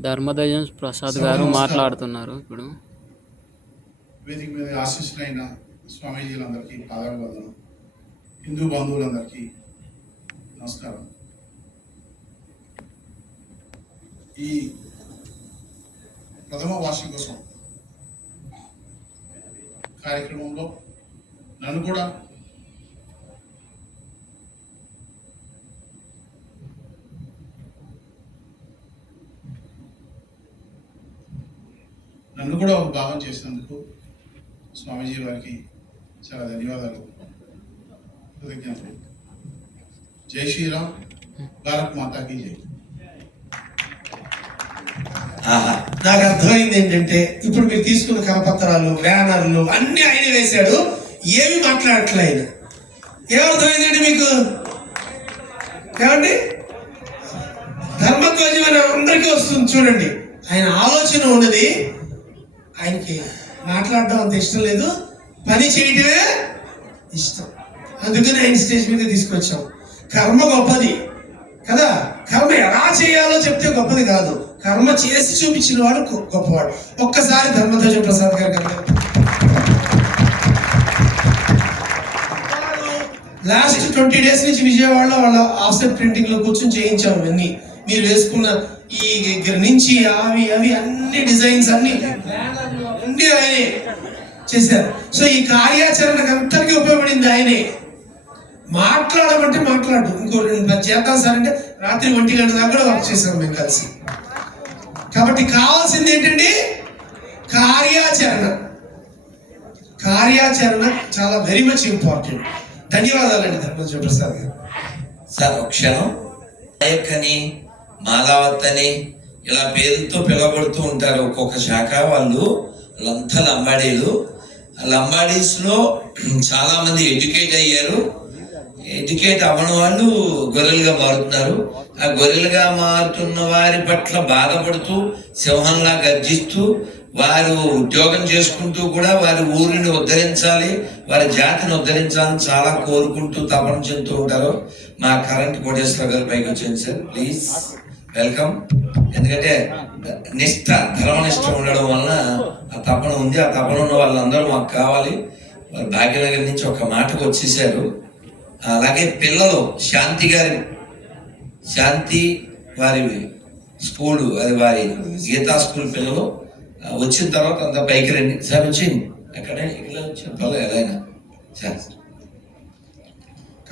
ధర్మదయం ప్రసాద్ గారు మాట్లాడుతున్నారు ఇప్పుడు. వేదిక మీద ఆశీస్సులైన స్వామీజీలందరికీ పాదాభివందనం. హిందూ బంధువులందరికీ నమస్కారం. ఈ ప్రథమ వార్షికోత్సవం కార్యక్రమంలో నన్ను కూడా నన్ను కూడా ఒక భాగం చేసినందుకు స్వామీజీ వారికి చాలా ధన్యవాదాలు. కృతజ్ఞతలు. జై శ్రీరామ్. భారత్ మాతాకి జై. నాకు అర్థమైంది ఏంటంటే ఇప్పుడు మీరు తీసుకున్న కరపత్రాలు బ్యానర్లు అన్ని ఆయన వేశాడు. ఏమి మాట్లాడట్లే ఆయన. ఏమర్థమైందండి మీకు? ఏమండి? ధర్మధ్వజం అని అందరికీ వస్తుంది చూడండి. ఆయన ఆలోచన ఉన్నది ఆయనకి మాట్లాడడం అంత ఇష్టం లేదు. పని చేయటమే ఇష్టం. అందుకని ఆయన స్టేజ్ మీద తీసుకొచ్చాం. కర్మ గొప్పది. కదా? కర్మ ఎలా చేయాలో చెప్తే గొప్పది కాదు. కర్మ చేసి చూపించిన వాడు గొప్పవాడు. ఒక్కసారి ధర్మధ్వజ ప్రసాద్ గారు కదా లాస్ట్ ట్వంటీ డేస్ నుంచి విజయవాడలో వాళ్ళ ఆఫ్సెట్ ప్రింటింగ్లో కూర్చొని చేయించాము ఇవన్నీ. మీరు వేసుకున్న ఈ దగ్గర నుంచి అవి అవి అన్ని డిజైన్స్ అన్ని. అన్ని ఆయనే చేశారు. సో ఈ కార్యాచరణకు అంతటికీ ఉపయోగపడింది ఆయనే. మాట్లాడమంటే మాట్లాడు. ఇంకో రెండు చేద్దాం సార్ అంటే రాత్రి ఒంటి గంట దాకా కూడా వర్క్ చేశాం మేము కలిసి. కాబట్టి కావాల్సింది ఏంటండి? కార్యాచరణ. కార్యాచరణ చాలా వెరీ మచ్ ఇంపార్టెంట్ ధన్యవాదాలండి ధర్మజ ప్రసాద్ గారు. సార్ ఒక క్షణం నాయకని అని మాలావత్ అని ఇలా పేరుతో పిలవబడుతూ ఉంటారు ఒక్కొక్క శాఖ వాళ్ళు. వాళ్ళంతా లంబాడీలు లంబాడీస్లో చాలామంది ఎడ్యుకేట్ అయ్యారు. ఎడ్యుకేట్ అవ్వని వాళ్ళు గొర్రెలుగా మారుతున్నారు. ఆ గొర్రెలుగా మారుతున్న వారి పట్ల బాధపడుతూ సింహంలా గర్జిస్తూ వారు ఉద్యోగం చేసుకుంటూ కూడా వారి ఊరిని ఉద్ధరించాలి వారి జాతిని ఉద్ధరించాలని చాలా కోరుకుంటూ తపన చెందుతూ ఉంటారు. మా కరెంట్ కోటేశ్వర గారి పైకి వచ్చింది సార్ ప్లీజ్. వెల్కమ్. ఎందుకంటే నిష్ట ధర్మనిష్ట ఉండడం వలన ఆ తపన ఉంది. ఆ తపన ఉన్న వాళ్ళందరూ మాకు కావాలి. వారు భాగ్యనగర్ నుంచి ఒక మాటకు వచ్చేసారు. అలాగే పిల్లలు శాంతి గారి శాంతి వారి స్కూలు అది వారి గీతా స్కూల్ పిల్లలు వచ్చిన తర్వాత అంత పైకి రండి. సార్ వచ్చింది ఎక్కడైనా ఇలా వచ్చిన పిల్లలు ఎలా అయినా సార్.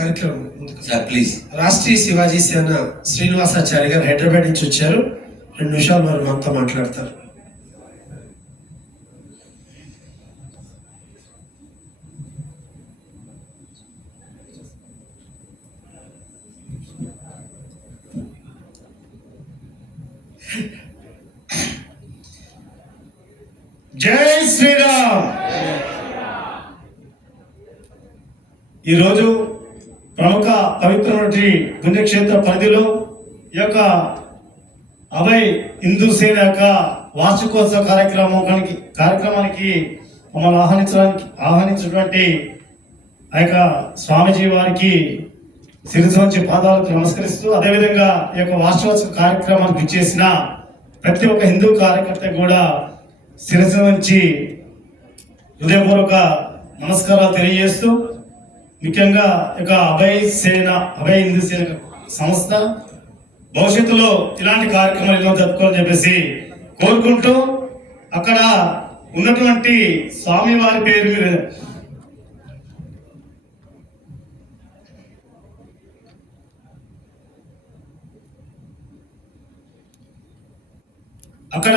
కార్యక్రమం సార్ ప్లీజ్ రాష్ట్రీయ శివాజీ సేన శ్రీనివాసాచారి గారు హైదరాబాద్ నుంచి వచ్చారు. రెండు నిమిషాలు వారు మనతో మాట్లాడతారు. జై శ్రీరామ్. ఈరోజు ప్రముఖ పవిత్రమైనటువంటి పుణ్యక్షేత్ర పరిధిలో ఈ యొక్క అభయ్ హిందూ సేన యొక్క వార్షికోత్సవ కార్యక్రమానికి కార్యక్రమానికి మమ్మల్ని ఆహ్వానించడానికి ఆహ్వానించినటువంటి ఆ యొక్క స్వామిజీ వారికి సిరిసంచి పాదాలకు నమస్కరిస్తూ అదేవిధంగా ఈ యొక్క వార్షికోత్సవ కార్యక్రమానికి ఇచ్చేసిన ప్రతి ఒక్క హిందూ కార్యకర్త కూడా శిరసు నుంచి హృదయపూర్వక నమస్కారాలు తెలియజేస్తూ ముఖ్యంగా ఒక అభయ సేన అభయ హిందూ సేన సంస్థ భవిష్యత్తులో ఇలాంటి కార్యక్రమాలు ఎన్నో జరుపుకోవాలని చెప్పేసి కోరుకుంటూ అక్కడ ఉన్నటువంటి స్వామివారి పేరు మీద అక్కడ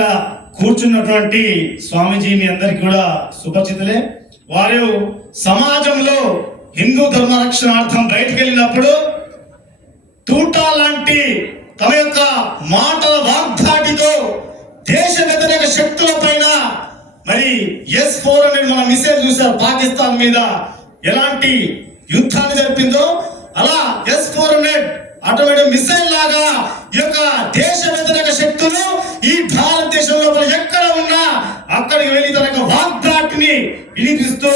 కూర్చున్నటువంటి స్వామీజీ మీ అందరికి కూడా సుపరిచితులే. వారు సమాజంలో హిందూ ధర్మ రక్షణార్థం బయటకు వెళ్ళినప్పుడు తూటా లాంటి తమ యొక్క మాటల వాగ్దాటితో దేశ వ్యతిరేక శక్తుల పైన మరి ఎస్ ఫోర్ అనేది మన మిసైల్ చూసారు పాకిస్తాన్ మీద ఎలాంటి యుద్ధాన్ని జరిపిందో. అలా ఎస్ ఫోర్ హండ్రెడ్ అటువంటి మిసైల్ లాగా ఈ యొక్క దేశ వ్యతిరేక శక్తులు ఈ భారతదేశం లోపల ఎక్కడ ఉన్నా అక్కడికి వెళ్ళి తన యొక్క వాగ్దాటిని వినిపిస్తూ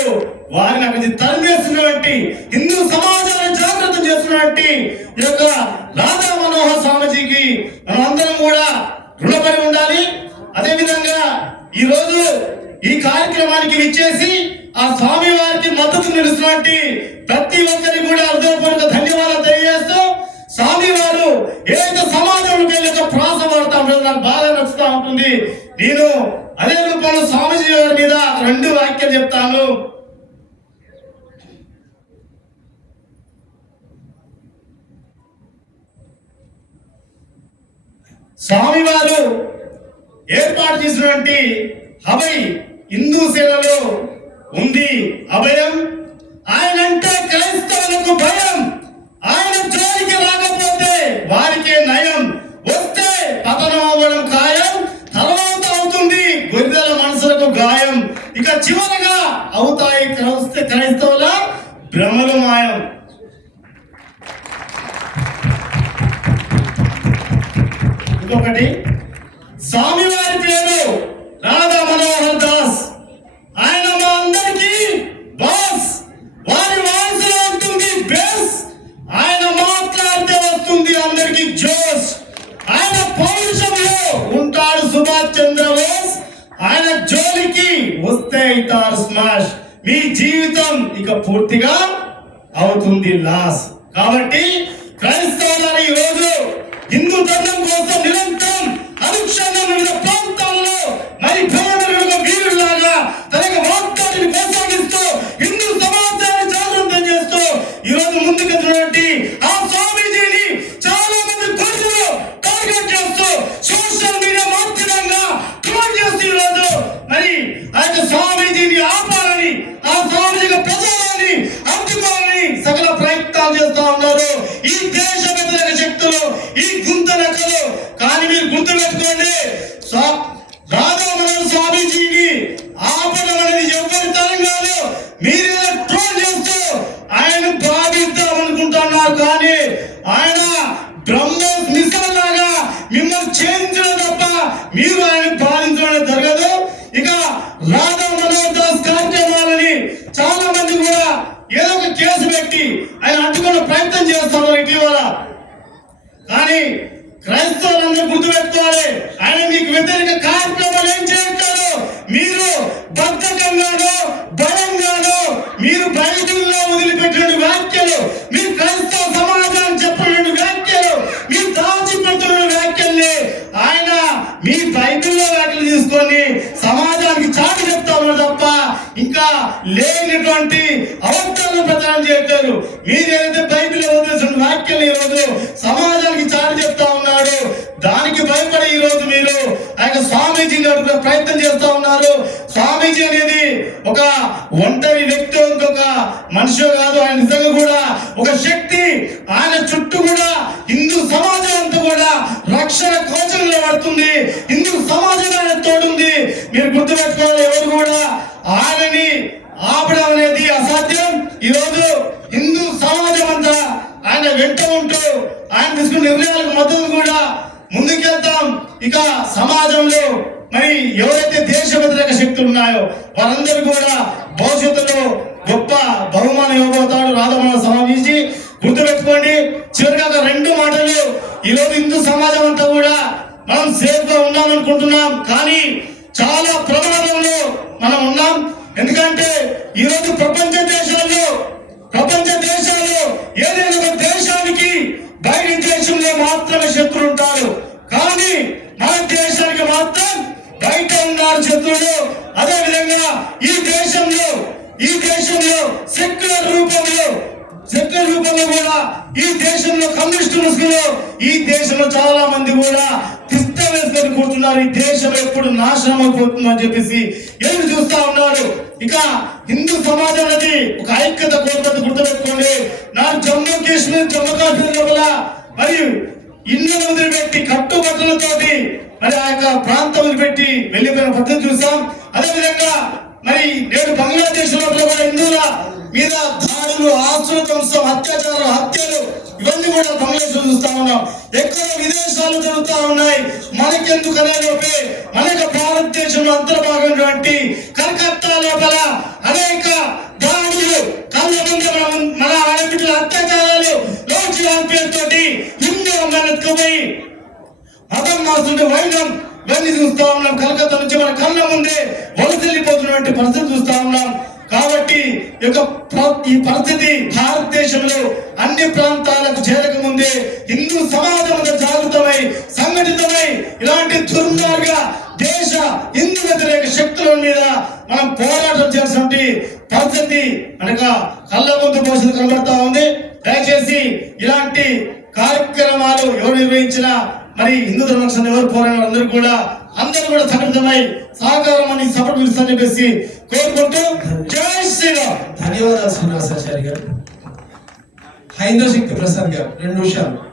వారిని అక్కడి తరిమేసినటువంటి హిందూ సమాజాన్ని జాగ్రత్త చేసినటువంటి ఈ యొక్క రాధా మనోహర్ స్వామిజీకి మనం అందరం కూడా రుణపడి ఉండాలి. అదే విధంగా ఈ రోజు ఈ కార్యక్రమానికి విచ్చేసి ఆ స్వామి వారికి మద్దతు నిలుస్తున్నటువంటి ప్రతి ఒక్కరికి కూడా హృదయపూర్వక ధన్యవాదాలు తెలియజేస్తూ స్వామి వారు ఏదైతే సమాజంలోకి వెళ్ళి ప్రాస వాడుతా నాకు బాగా నచ్చుతా ఉంటుంది. నేను అదే రూపంలో స్వామిజీ గారి మీద రెండు వాక్యం చెప్తాను. స్వామివారు ఏర్పాటు చేసినటువంటి అభయ్ హిందూ సేవలో ఉంది అభయం. ఆయనంటే క్రైస్తవులకు భయం. స్వామివారి పేరు రాధా మనోహర్ దాస్. ఆయన మా అందరికీ బాస్. వారి వాయిస్లో ఉంటుంది బేస్. ఆయన మాట్లాడితే వస్తుంది అందరికి జోష్ ఆయన పౌరుషంలో ఉంటాడు సుభాష్ చంద్రబోస్. ఆయన జోలికి వస్తే అవుతారు స్మాష్. మీ జీవితం ఇక పూర్తిగా అవుతుంది లాస్. కాబట్టి క్రైస్తవులని ఈ రోజు హిందూ ధర్మం కోసం నిరంతరం అనుక్షణం వివిధ ప్రాంతాల్లో మరి పేదలుగా వీరులాగా తనకు యొక్క వాగ్దాటిని కొనసాగిస్తూ హిందూ సమాజాన్ని జాగృతం చేస్తూ ఈ రోజు ముందుకెళ్తున్నటువంటి ఆ స్వామీజీని చాలా మంది ప్రజలు టార్గెట్ చేస్తూ సోషల్ మీడియా మాధ్యమంగా ట్రోల్ చేస్తూ ఈ రోజు మరి ఆ యొక్క స్వామీజీని ఆపాలని ఆ స్వామీజీ ప్రజలని అందుకోవాలని సకల ప్రయత్నాలు చేస్తా ఉన్నారు ఈ దేశ వ్యతిరేక శక్తులు ఈ గుంత లెక్కలు కానీ మీరు గుర్తు పెట్టుకోండి స్వా- రాధామోహన్ స్వామీజీని ఆపడం అనేది ఎవరి తరం కాదు మీరే ట్రోల్ చేస్తూ ఆయన బాధిద్దాం అనుకుంటున్నారు కానీ ఆయన బ్రహ్మోస్ మిషన్ లాగా మిమ్మల్ని చేయించడం తప్ప మీరు ఆయన బాధించడం జరగదు ఇక రాధా మనోహర్ దాస్ కార్యక్రమాలని చాలా మంది కూడా ఏదో ఒక కేసు పెట్టి ఆయన అడ్డుకున్న ప్రయత్నం చేస్తున్నారు ఇటీవల. కానీ క్రైస్తవులందరూ గుర్తుపెట్టుకోవాలి. ఆయన మీకు వ్యతిరేక కార్యక్రమాలు ఏం చేస్తారు మీరు బద్ధకంగానో భయంగానో మీరు బైబిల్లో వదిలిపెట్టిన వ్యాఖ్యలు మీ క్రైస్తవ సమాజాన్ని చెప్పిన వ్యాఖ్యలు మీ దాచిపెట్టిన వ్యాఖ్యల్ని ఆయన మీ బైబిల్లో వ్యాఖ్యలు తీసుకొని సమాజానికి చాటి చెప్తా ఉన్నారు తప్ప ఇంకా లేనటువంటి అబద్ధాలను మీరేదైతే బైబిల్ ఈరోజు వాక్యం ఈ రోజు సమాజానికి చాటి చెప్తా ఉన్నాడు. దానికి భయపడి ఈ రోజు మీరు ఆయన యొక్క స్వామీజీని ప్రయత్నం చేస్తా ఉన్నారు. స్వామీజీ అనేది ఒక ఒంటరి వ్యక్తి ఒక మనిషి కాదు. ఆయన నిజంగా కూడా ఒక శక్తి. ఆయన చుట్టూ కూడా హిందూ సమాజం అంతా కూడా రక్షణ కోచం నిలబడుతుంది హిందూ సమాజం ఆయన తోడుంది. మీరు గుర్తుపెట్టుకోవాలి ఎవరు కూడా ఆయనని ఆపడం అనేది అసాధ్యం. ఈ రోజు హిందూ సమాజం అంతా ఆయన వెంట ఉంటూ ఆయన తీసుకున్న నిర్ణయాలకు మద్దతు కూడా ముందుకెళ్తాం ఇక సమాజంలో మరి ఎవరైతే దేశ వ్యతిరేక శక్తులు ఉన్నాయో వారందరూ కూడా భవిష్యత్తులో గొప్ప బహుమానం ఇవ్వబోతాడు. రాధమణ సమావేశించి గుర్తుపెట్టుకోండి. చివరిగా ఒక రెండు మాటలు. ఈ రోజు హిందూ సమాజం అంతా కూడా మనం సేఫ్గా ఉన్నాం అనుకుంటున్నాం. కానీ చాలా ప్రమాదంలో మనం ఉన్నాం. ఎందుకంటే ఈ రోజు ప్రపంచ దేశాల్లో ప్రపంచ దేశాల్లో ఏదైనా ఒక దేశానికి బయట దేశంలో మాత్రమే శత్రులు ఉంటారు. కానీ మన దేశానికి మాత్రం బయట ఉన్నారు శత్రువులు అదే విధంగా ఈ దేశంలో ఈ దేశంలో సెక్యులర్ రూపంలో సెక్యులర్ రూపంలో కూడా ఈ దేశంలో కమ్యూనిస్ట్ ముసుగులో ఈ దేశంలో చాలా మంది కూడా తిష్ట వేసుకొని కూర్చున్నారు. ఈ దేశం ఎప్పుడు నాశనం అయిపోతుందో అని చెప్పేసి ఎదురు చూస్తా ఉన్నారు. ఇక హిందూ సమాజం అనేది ఒక ఐక్యత కోరుకుంటూ గుర్తుపెట్టుకోండి. నా జమ్మూ కాశ్మీర్ జమ్మూ కాశ్మీర్ లోపల మరియు ఇల్లు వదిలిపెట్టి కట్టుబట్టలతోటి మరి ఆ యొక్క ప్రాంతం పెట్టి వెళ్ళిపోయిన పద్ధతి చూసాం. అదే విధంగా మరి నేడు బంగ్లాదేశ్ లోపల కూడా హిందువుల మీద దాడులు ఆస్తుల ధ్వంసం అత్యాచారం హత్యలు ఇవన్నీ కూడా బంగ్లాదేశ్లో చూస్తా ఉన్నాం. ఎక్కువ విదేశాలు జరుగుతా ఉన్నాయి. మనకెందుకు అనే లోపే మన యొక్క భారతదేశంలో అంతర్భాగమైనటువంటి కలకత్తా లోపల అనేక దాడులు కళ్ళ ముందే మన మన ఆడబిడ్డల అత్యాచారాలు లోచి పేరుతోటి హిందూ అమ్మాయిపోయి మతం వైద్యం వెళ్ళి చూస్తా ఉన్నాం. కలకత్తా నుంచి మన కళ్ళ ముందే వలసెళ్ళిపోతున్నటువంటి పరిస్థితి చూస్తా ఉన్నాం. కాబట్టి ఈ యొక్క ఈ పరిస్థితి భారతదేశంలో అన్ని ప్రాంతాలకు చేరక ముందే హిందూ సమాజం జాగృతమై సంఘటితమై ఇలాంటి దుర్మార్గ దేశ హిందూ వ్యతిరేక శక్తుల మీద మనం పోరాటం చేసినటువంటి పరిస్థితి అనక కళ్ళ ముందు పోషణ కనబడతా ఉంది. దయచేసి ఇలాంటి కార్యక్రమాలు ఎవరు నిర్వహించినా మరి హిందూ ధర్మరక్షణ ఎవరు పోరాడిన అందరూ కూడా అందరూ కూడా సమర్థమై సహకారం అని సపోర్ట్ పిలుస్తారని చెప్పేసి కోరుకుంటూ జై శ్రీరామ్. ధన్యవాదాలు శ్రీనివాసాచారి గారు. హైందవ శక్తి ప్రసాద్ గారు రెండు నిమిషాలు.